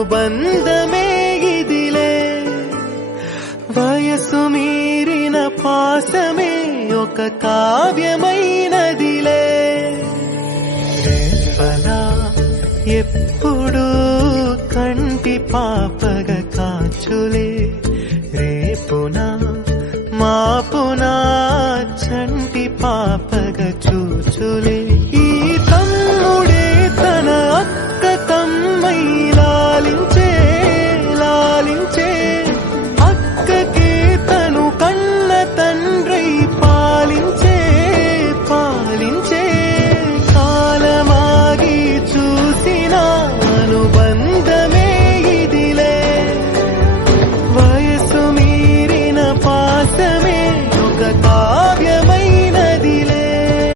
అనుబంధమే ఇదిలే వయసు మీరిన పాసమే ఒక కావ్యమైనదిలే రేపలా ఎప్పుడు కంటి పాపగ కాచులే రేపునా మాపునా చంటి పాపగ చూచులే